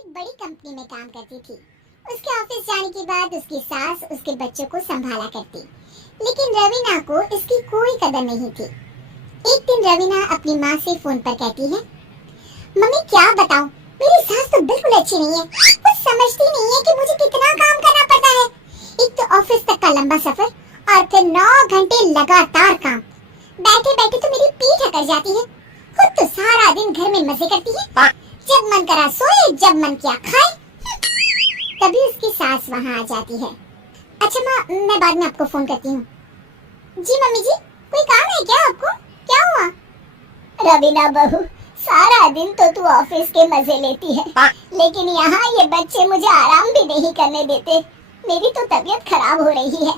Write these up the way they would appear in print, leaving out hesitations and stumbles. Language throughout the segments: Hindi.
एक बड़ी कंपनी में काम करती थी। उसके ऑफिस जाने के बाद उसकी सास उसके बच्चों को संभाला करती, लेकिन रवीना को इसकी कोई कदर नहीं थी। एक दिन रवीना अपनी माँ से फोन पर कहती है, मम्मी क्या बताऊं, मेरी सास तो बिल्कुल अच्छी नहीं है। कुछ समझती नहीं है कि मुझे कितना काम करना पड़ता है। एक तो ऑफिस तक का लंबा सफर और फिर 9 घंटे लगातार काम। बैठे बैठे तो मेरी पीठ अकड़ जाती है। खुद तो सारा दिन घर में मजे करती है, जब मन करा सोए, जब मन किया खाए। तभी उसकी सास वहाँ आ जाती है। अच्छा माँ, मैं बाद में आपको फोन करती हूँ। जी मम्मी जी, कोई काम है क्या आपको? क्या हुआ? रवीना बहू, सारा दिन तो तू ऑफिस के मजे लेती है, लेकिन यहाँ ये बच्चे मुझे आराम भी नहीं करने देते। मेरी तो तबीयत खराब हो रही है।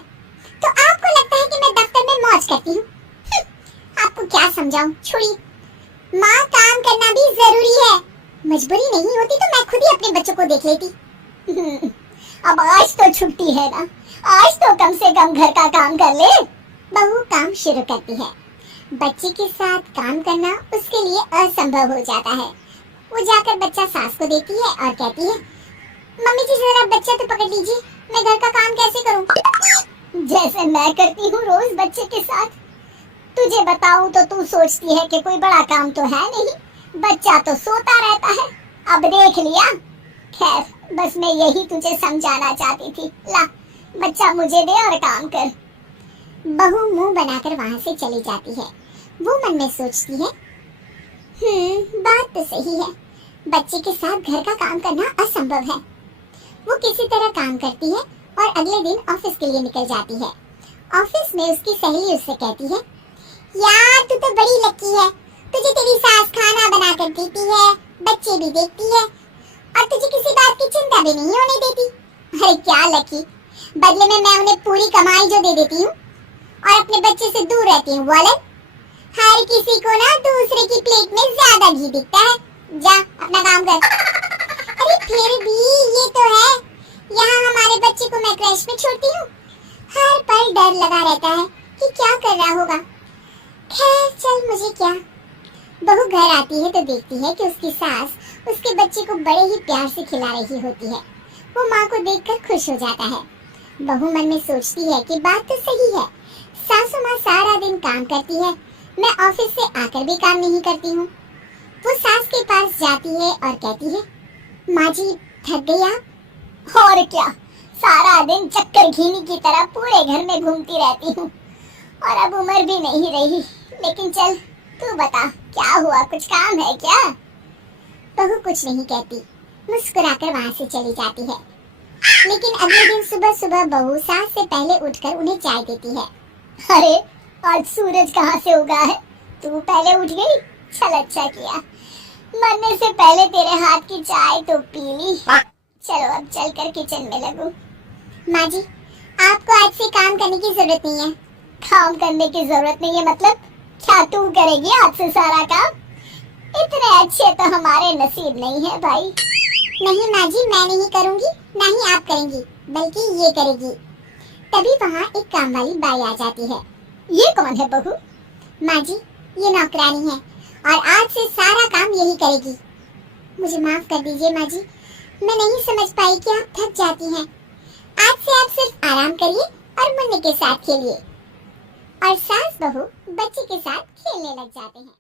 तो आपको लगता है कि मैं दफ्तर में मौज करती हूँ? आपको क्या समझाऊं, छोड़िए। माँ, काम करना भी जरूरी है। मजबूरी नहीं होती तो मैं खुद ही अपने बच्चों को देख लेती। अब आज तो छुट्टी है ना, आज तो कम से कम घर का काम कर ले। बहू काम शुरू करती है। बच्चे के साथ काम करना उसके लिए असंभव हो जाता है। वो जाकर बच्चा सास को देती है और कहती है, मम्मी जी जरा बच्चा तो पकड़ लीजिए, मैं घर का काम कैसे करूं? जैसे मैं करती हूँ रोज बच्चे के साथ। तुझे बताऊं तो तू सोचती है कि कोई बड़ा काम तो है नहीं, बच्चा तो सोता रहता है। अब देख लिया। खैर, बस मैं यही तुझे समझाना चाहती थी। ला, बच्चा मुझे दे और काम कर। बहू मुंह बनाकर वहां से चली जाती है। वो मन में सोचती है, बात तो सही है, बच्चे के साथ घर का काम करना असंभव है। वो किसी तरह काम करती है और अगले दिन ऑफिस के लिए निकल जाती है। ऑफिस में उसकी सहेली उससे कहती है, यार तू तो बड़ी लकी है, तुझे तेरी सास खाना बना कर देती है, बच्चे भी देखती है और तुझे किसी बात की चिंता भी नहीं होने देती। अरे क्या लकी, बदले में मैं उन्हें पूरी कमाई जो दे देती हूँ और अपने बच्चे से दूर रहती हूँ। वाले हर किसी को ना दूसरे की प्लेट में ज्यादा घी दिखता है। जा अपना काम कर। अरे फिर भी ये तो है, यहाँ हमारे बच्चे को मैं क्रैश में छोड़ती हूँ, हर पल डर लगा रहता है कि क्या कर रहा होगा। खैर चल, मुझे क्या। बहू घर आती है तो देखती है कि उसकी सास उसके बच्चे को बड़े ही प्यार से खिला रही होती है। वो माँ को देखकर खुश हो जाता है। बहू मन में सोचती है कि बात तो सही है, सासू माँ सारा दिन काम करती है, मैं ऑफिस से आकर भी काम नहीं करती हूँ। वो सास के पास जाती है और कहती है, माँ जी थक गई आप? और क्या, सारा दिन चक्कर घीनी की तरह पूरे घर में घूमती रहती हूँ और अब उम्र भी नहीं रही। लेकिन चल तू बता, क्या हुआ, कुछ काम है क्या? बहू कुछ नहीं कहती, मुस्कुराकर वहाँ से चली जाती है। लेकिन अगले दिन सुबह सुबह बहू सास से पहले उठकर उन्हें चाय देती है। अरे आज सूरज कहाँ से उगा है, तू पहले उठ गई? चल अच्छा किया, मरने से पहले तेरे हाथ की चाय तो पी ली। चलो अब चलकर किचन में लगूं। माँ जी, आपको आज से काम करने की जरूरत नहीं है। काम करने की जरूरत नहीं है मतलब? क्या तू करेगी आज से सारा काम? इतने अच्छे तो हमारे नसीब नहीं है भाई। नहीं माँ जी, मैं नहीं करूँगी, ना ही आप करेंगी, बल्कि ये करेगी। तभी वहाँ एक काम वाली बाई आ जाती है। ये कौन है बहू? माँ जी, ये नौकरानी है और आज से सारा काम यही करेगी। मुझे माफ कर दीजिए माँ जी, मैं नहीं समझ पाई कि आप थक जाती हैं। आज से आप सिर्फ आराम करिए और मुन्ने के साथ खेलिए। और सास बहू बच्चे के साथ खेलने लग जाते हैं।